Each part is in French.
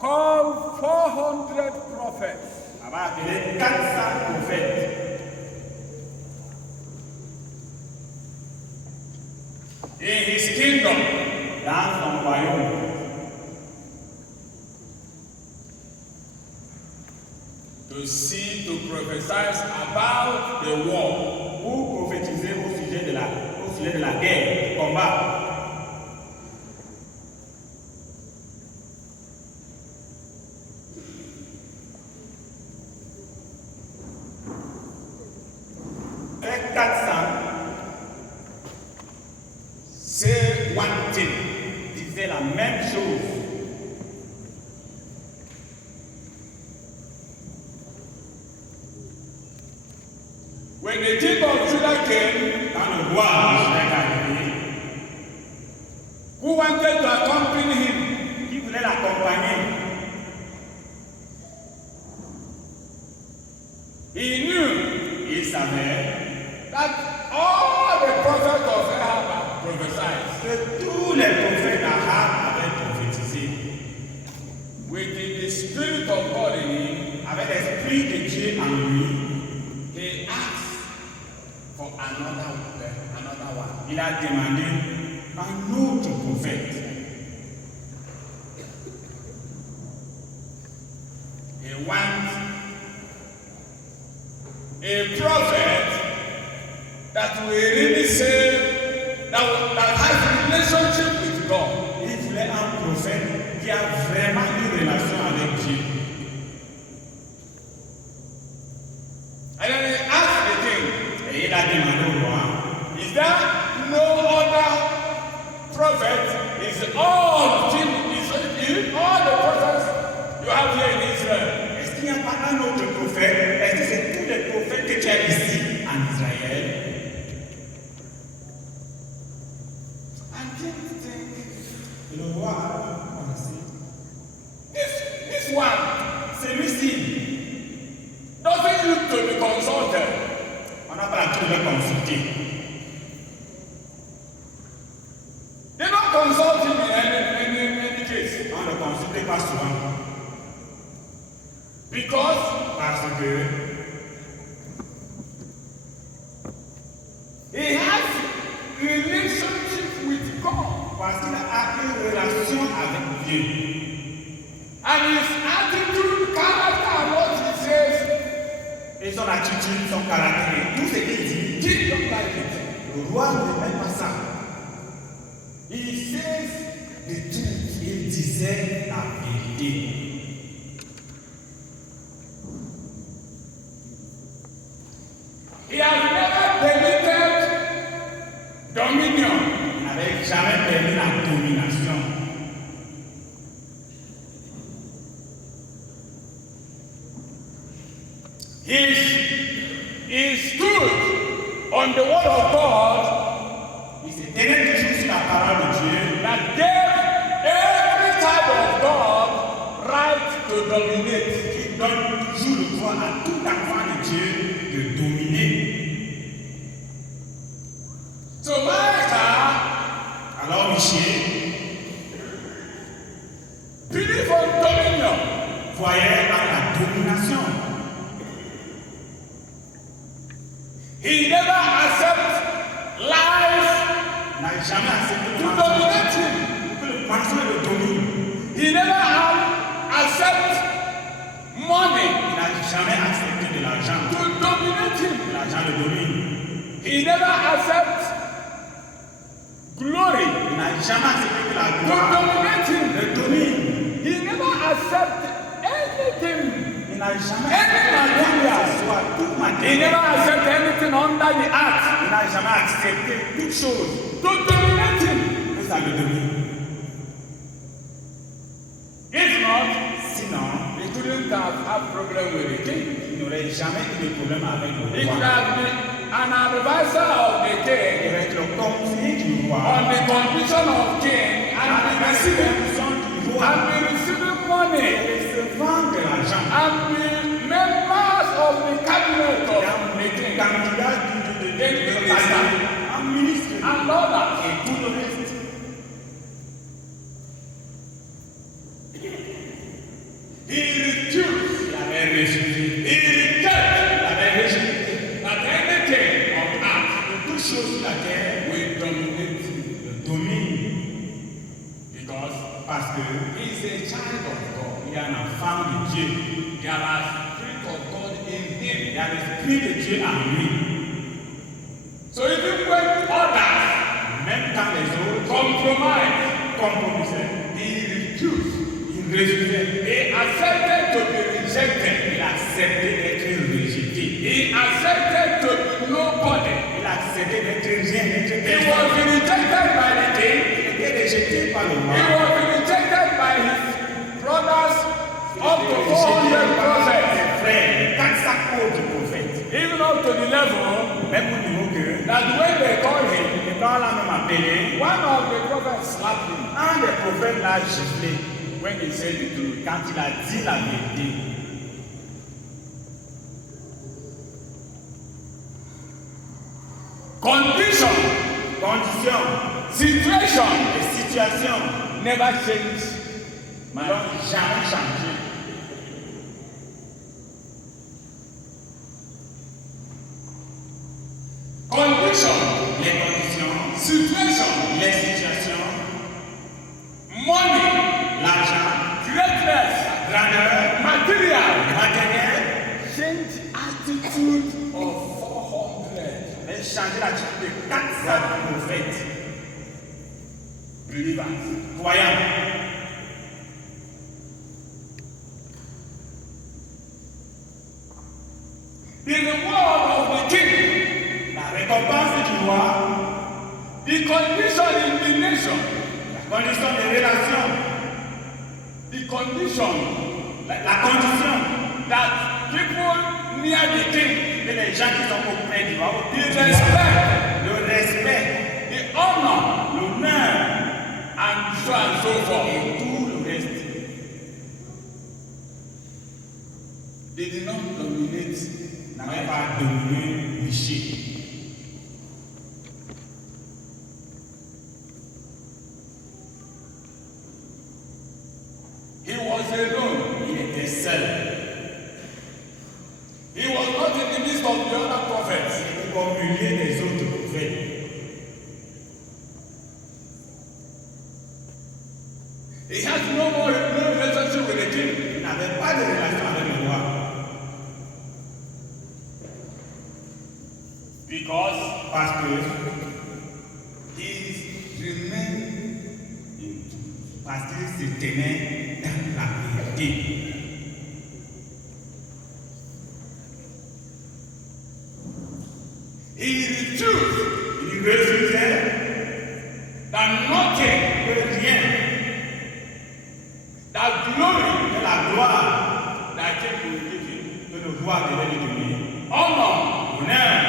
called 400 prophets. On va appeler 400 prophètes. In his kingdom, dans son royaume. To prophesy about the war. Pour prophétiser au sujet de la guerre, du combat. Avec 400, c'est one thing, disait la même chose. When the king of Judah came, Quand le roi est arrivé, who wanted to accompany him, qui voulait l'accompagner, he knew il savait that all the prophets of Ahab had prophesied. que tous les prophètes d'Ahab avaient prophétisé. With the spirit of God in him, Avec l'esprit de Dieu en lui, he asked for another one. il a demandé un autre prophète. He wants a prophet that will really say that has relationship with God. Il voulait un prophète qui a vraiment une relation avec Dieu. And then he asked the king, Et il a demandé au roi, is there no other prophet? Is all the prophets you have here in Israel? est-ce qu'il n'y a pas un autre prophète? Est-ce que c'est tous les prophètes que tu as ici en Israël? And king think, Et le roi a pensé, this one celui-ci, doesn't need to be consulted. on n'a pas la tour de consulter. They don't consult him in any case. On ne le consulte pas souvent. Because Parce que he has relationship with God. parce qu'il a une relation avec Dieu. And his attitude, character, and what he says, Et son attitude, son caractère, et tout ce qu'il dit, he don't like it. le roi ne met pas ça. Il says the truth. Il disait la vérité. He has never permitted dominion. Il n'avait jamais permis la domination. He stood on the word of God Il s'est tenu toujours sur la parole de Dieu that gave every child of God right to dominate. qui donne toujours le droit à tout enfant de Dieu de dominer. So Micah Alors Michel believed on dominion. voyait à la domination. He never accepted life Il n'a jamais accepté to le dominate him. que le mensonge le domine. He never accepted money Il n'a jamais accepté de l'argent. to dominate him. L'argent le domine. He never accepted glory Il n'a jamais accepté que la to gloire dominate him. le domine. He never accepted anything. Il n'a jamais Any material. que ce soit tout He matériel. never accepted anything under the earth Il n'a jamais accepté toute chose to dominate him. que ça le domine. If not, Sinon, he couldn't have problem with the king. il n'aurait jamais eu de problème avec He le could roi. have been an advisor of the Il king va être le conseiller du roi. on the condition of king and be receiving du roi. money Recevant de l'argent. and be members of the cabinet of the king Candidat de un ministre and all that. et tout le reste. He refused. Il avait refusé. He rejected Il avait rejeté. that anything on earth Toute chose sur la terre will dominate him. le domine Because parce que he is a child of God. il est un enfant de Dieu. There are spirit of God in Il him. y a l'esprit de Dieu en lui. So even when others Même quand les autres compromise, compromissaient, he refused. il refusait. He accepted to be rejected. Il acceptait d'être rejeté. He accepted to be nobody. Il acceptait d'être rien, d'être He personne. was rejected by the king. Il était rejeté par le He roi. was rejected by his brothers up to 400 prophets. Ses frères, 400 autres prophètes. Even up to the level Même au niveau que, that when they called him, et quand on l'a même appelé, one of the prophets slapped him un des prophètes l'a giflé when he said the truth. quand il a dit la vérité. Condition, situation Les situations never change. n'ont jamais changé. Condition, Les conditions, situation, les situations, money, l'argent, greatness, grandeur, material, matériel, change attitude of 400 mais changer l'attitude de 400 prophètes believers. croyants. The reward of the king, La récompense du roi, the condition in the nation, la condition des relations, the condition la condition that people near the king, que les gens qui sont auprès du roi, the respect, le respect, the honor, l'honneur and so forth. et tout le reste. They did not dominate. N'avait pas dominé Miché. He was alone. Il était seul. He was not in the midst of the other prophets. Il était au milieu des autres prophètes. He had no relationship with the king. Il n'avait pas de relation avec le roi. Because Parce que he remained in parce qu'il se tenait dans la vérité. He refused Il refusait that nothing, que rien that glory de la gloire that king will give him, que le roi devait lui donner. honor, L'honneur,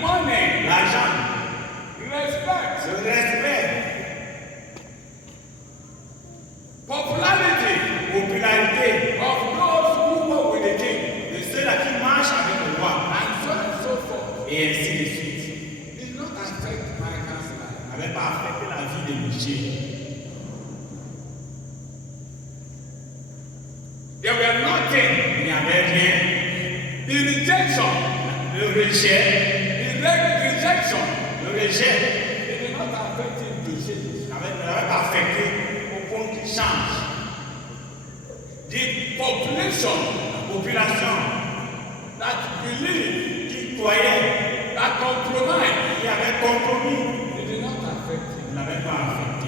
money, l'argent, respect, le respect, popularity popularité of those who walk with the king, de ceux-là qui marchent avec le roi. and so forth. Et ainsi de suite. Did not affect my counselor. N'avait pas affecté la vie de Miché. There were nothing. Il n'y avait rien. The rejection, Le rejet, the rejection, it did not affect him to change. n'avait pas affecté au point qu'il change. The population La population that believed, qui croyait, that compromised, qui avait compromis, did not affect him. n'avait pas affecté.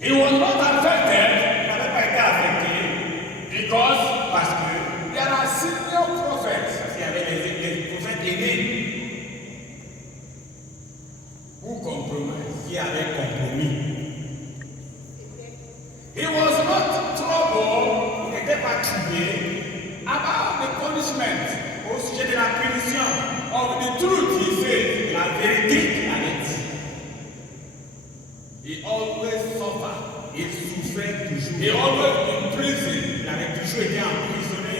He was not affected Il n'avait pas été affecté because parce que there are senior prophets il y avait les prophètes aînés who compromised. qui avaient compromis. He was not troubled Il n'était pas troublé about the punishment au sujet de la punition, of the truth he said. la vérité qu'il avait dit. He always suffered. Il souffrait toujours. He always in prison Il avait toujours été emprisonné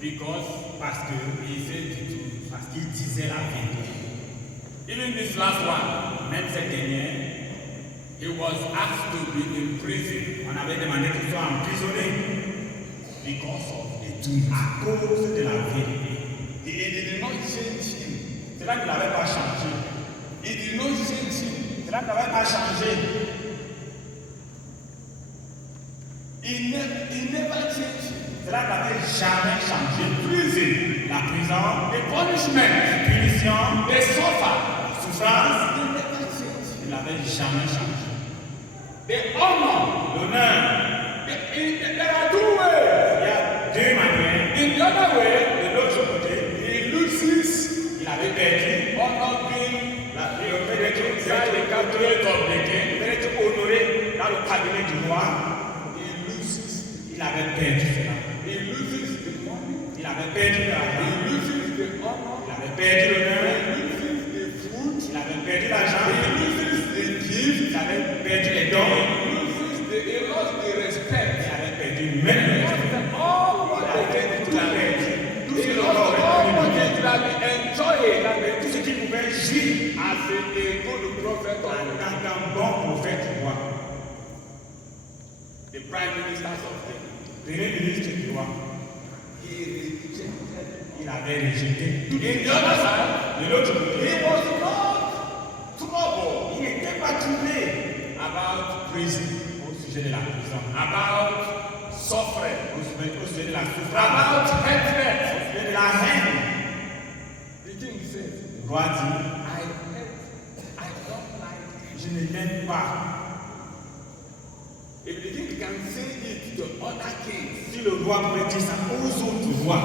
because parce que he said the truth. parce qu'il disait la vérité. Even this last one, Même cette dernière, he was asked to be in prison on avait demandé qu'il soit emprisonné because of the à cause de la vérité. He did not change him. Cela ne l'avait pas changé. He did not change him. Cela ne l'avait pas changé. He never changed him. Cela n'avait jamais changé. Prison, La prison, the punishment, la punition, the suffer, la souffrance, they never changed. il n'avait jamais changé. The honor, L'honneur, there are two ways. il y a deux manières. In the other way, De l'autre côté, he loses il avait perdu honor being le fait d'être inside the cabinet of the king. honoré dans le cabinet du roi. He loses. Il avait perdu cela. He loses the money. Il avait perdu He l'argent. loses the honor. Il avait perdu l'honneur. He loses the food. Il avait perdu l'argent. He loses the gift. Il avait perdu les dons. He lost the respect. Il avait perdu même le respect. All Il what avait they perdu tout perdu. Tout ce He que lost l'on all what aurait they could have enjoyed tout ce qui pouvait jouir as a good prophet en or tant qu'un bon prophète du roi. the prime minister of the Premier ministre du roi. He rejected. Il avait rejeté. In the other side, De l'autre côté, he was not troubled il n'était pas troublé about prison, au sujet de la prison, about suffering, au sujet de la souffrance, about hatred. au sujet de la haine. The king said, Le roi dit, I don't like it. je ne l'aime pas. If the king can say it to other kings, Si le roi pouvait dire ça aux autres rois,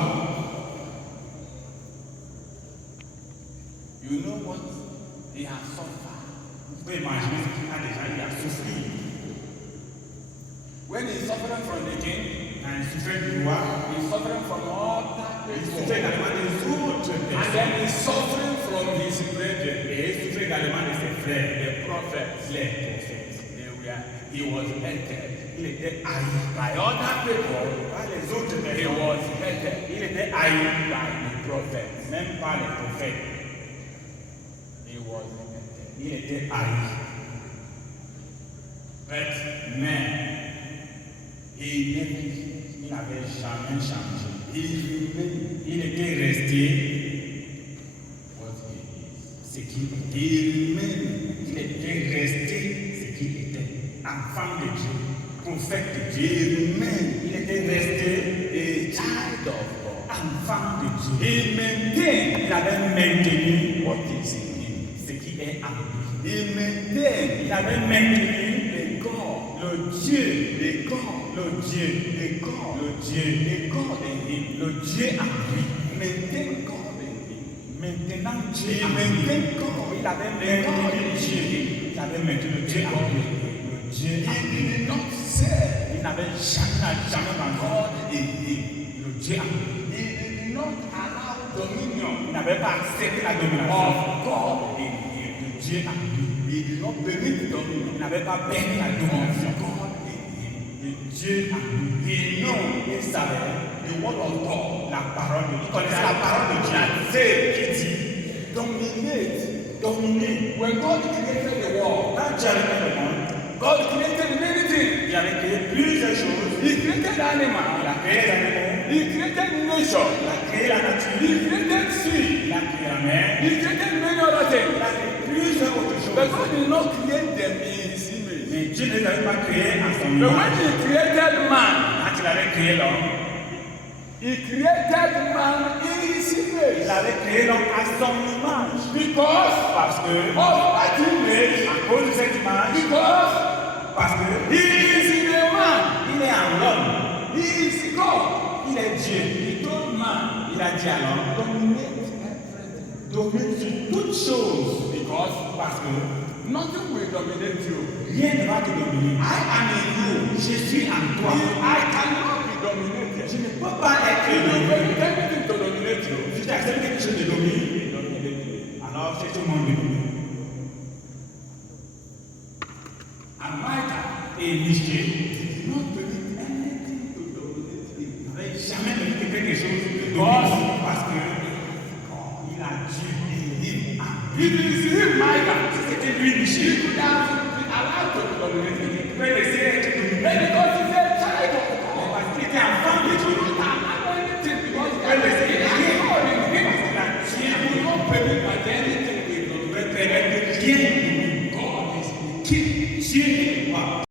you know what they have suffered. vous pouvez imaginer ce qu'il a déjà eu à souffrir. When he's suffering from the king, Quand il souffrait du roi, he's suffering from all that il people. souffrait également des autres And personnes. then he's suffering from his brethren, Et il souffrait également de ses frères, the prophets. les prophètes. He was hated. Il était haï By other people, par les autres he personnes. was hated. Il était haï By the prophets, même par les prophètes. he was hated. Il était haï. Mais il n'avait jamais changé. Il était resté What he is. ce qu'il était. Il était resté ce qu'il était. Enfant de Dieu, prophète de Dieu. Il était resté A child of God. enfant de Dieu. Il avait maintenu What is in him? ce qui est en lui. Il avait maintenu the God, le Dieu, the God, le Dieu, the God, le Dieu, the God in him. le Dieu en lui. Maintain God in him. Maintenant, Dieu He en lui. maintained God. Il avait maintenu Dieu. Il avait maintenu le Dieu en lui. Le Dieu en He lui. did not say Il n'avait jamais encore God in him. le Dieu en lui. He did not allow dominion Il n'avait pas accepté la domination of God in him. de Dieu en lui. He did not permit dominion Il n'avait pas permis la domination of God in him. de Dieu en lui. He knew Il savait the word of God. la parole de Dieu. Il connaissait la parole de Dieu. Qui dit Dominate. dominer. When God created the world, Quand Dieu a créé le monde, God created many things. il avait créé plusieurs choses. He created Il animals. a créé les animaux, He created nature. il a créé la nature, He created sea. il a créé la mer, He created many other il things. a créé plusieurs autres But choses. God did not create them in His image. Mais Dieu ne les avait pas créés à son But when image. He created man, Quand il avait créé l'homme, He created man in His image. il avait créé l'homme à son image. Because Parce que, of that image, à cause de cette image, because parce que He is in a man. il est en l'homme, He is God. il est Dieu. He told man, Il a dit à l'homme, dominate everything. domine sur toutes choses. Because Parce que nothing will dominate you. rien ne va te dominer. I am in you. Je suis en toi. I cannot be dominated. Je ne peux pas être If you dominé. permit anything to dominate you, Si tu acceptes quelque chose de dominer, alors c'est tout le monde dominé. and Micah Et Michel did not permit anything to dominate him. n'avait jamais permis quelque chose de Because dominer parce que il a Dieu en lui. It is Him rester lui He Michel. could have been allowed to be dominated. Il pouvait laisser être dominé. But because he's a child of Mais God, parce qu'il était enfant de he Dieu, could not allow anything because il pouvait laisser he has rien. God in him. Parce qu'il a He Dieu. will not permit that anything will Il ne pouvait permettre rien de lui. God is the king. Dieu est le roi.